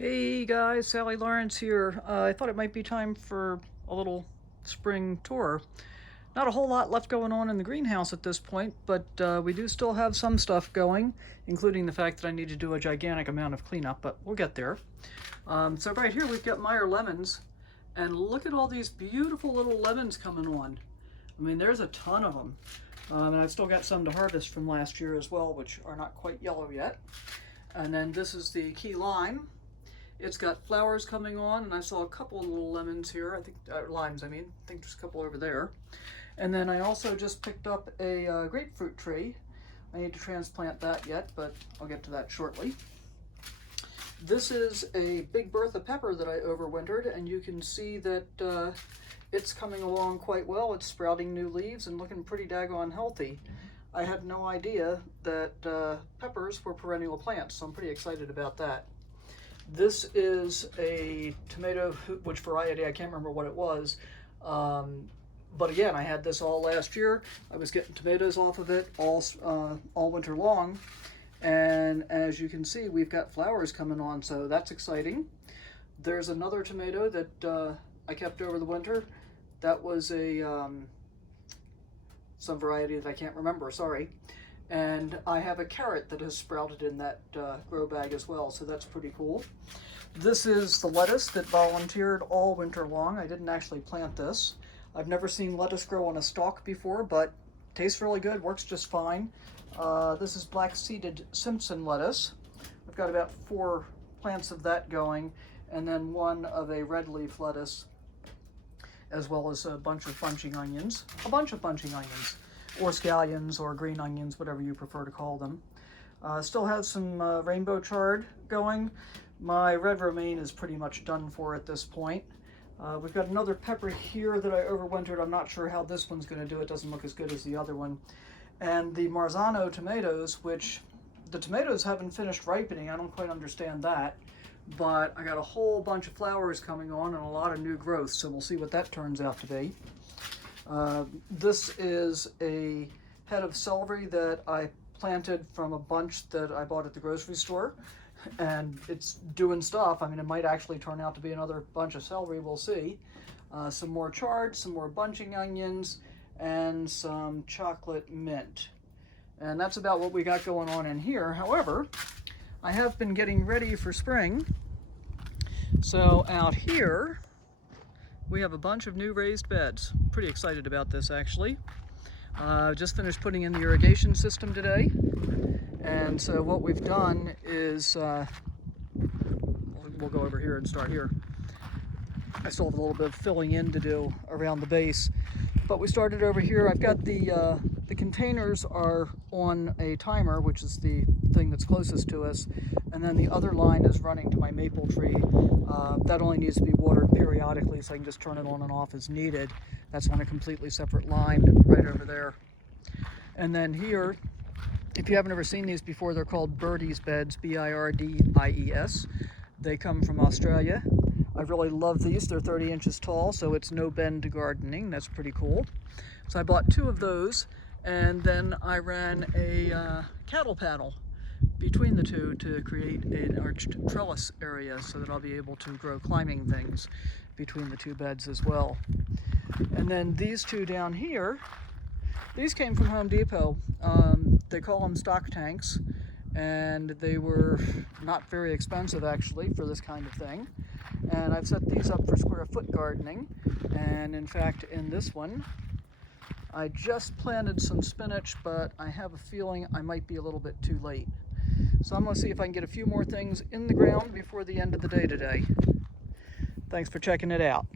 Hey guys, Sally Lawrence here. I thought it might be time for a little spring tour. Not a whole lot left going on in the greenhouse at this point, but we do still have some stuff going, including the fact that I need to do a gigantic amount of cleanup, but we'll get there. So right here we've got Meyer lemons, and look at all these beautiful little lemons coming on. I mean, there's a ton of them. And I've still got some to harvest from last year as well, which are not quite yellow yet. And then this is the key lime. It's got flowers coming on, and I saw a couple of little lemons here. I think limes. I think there's a couple over there. And then I also just picked up a grapefruit tree. I need to transplant that yet, but I'll get to that shortly. This is a Big Bertha pepper that I overwintered, and you can see that it's coming along quite well. It's sprouting new leaves and looking pretty daggone healthy. I had no idea that peppers were perennial plants, so I'm pretty excited about that. This is a tomato, which variety, I can't remember what it was. But again, I had this all last year. I was getting tomatoes off of it all winter long. And as you can see, we've got flowers coming on, so that's exciting. There's another tomato that I kept over the winter. That was some variety that I can't remember, sorry. And I have a carrot that has sprouted in that grow bag as well, so that's pretty cool. This is the lettuce that volunteered all winter long. I didn't actually plant this. I've never seen lettuce grow on a stalk before, but tastes really good, works just fine. This is black-seeded Simpson lettuce. I've got about 4 plants of that going, and then one of a red leaf lettuce, as well as a bunch of bunching onions. Or scallions, or green onions, whatever you prefer to call them. Still have some rainbow chard going. My red romaine is pretty much done for at this point. We've got another pepper here that I overwintered. I'm not sure how this one's going to do. It doesn't look as good as the other one. And the Marzano tomatoes, which the tomatoes haven't finished ripening. I don't quite understand that. But I got a whole bunch of flowers coming on and a lot of new growth, so we'll see what that turns out to be. This is a head of celery that I planted from a bunch that I bought at the grocery store, and it's doing stuff. I mean, it might actually turn out to be another bunch of celery, we'll see. Some more chard, some more bunching onions, and some chocolate mint. And that's about what we got going on in here. However, I have been getting ready for spring. So out here, we have a bunch of new raised beds. Pretty excited about this, actually. Just finished putting in the irrigation system today. And so what we've done is, we'll go over here and start here. I still have a little bit of filling in to do around the base. But we started over here. I've got the containers are on a timer, which is the thing that's closest to us. And then the other line is running to my maple tree. That only needs to be watered periodically, so I can just turn it on and off as needed. That's on a completely separate line right over there. And then here, if you haven't ever seen these before, they're called Birdies beds, B-I-R-D-I-E-S. They come from Australia. I really love these. They're 30 inches tall, so it's no bend gardening. That's pretty cool. So I bought 2 of those, and then I ran a cattle panel between the 2 to create an arched trellis area so that I'll be able to grow climbing things between the 2 beds as well. And then these 2 down here, these came from Home Depot. They call them stock tanks, and they were not very expensive actually for this kind of thing. And I've set these up for square foot gardening, and in fact in this one I just planted some spinach, but I have a feeling I might be a little bit too late. So I'm going to see if I can get a few more things in the ground before the end of the day today. Thanks for checking it out.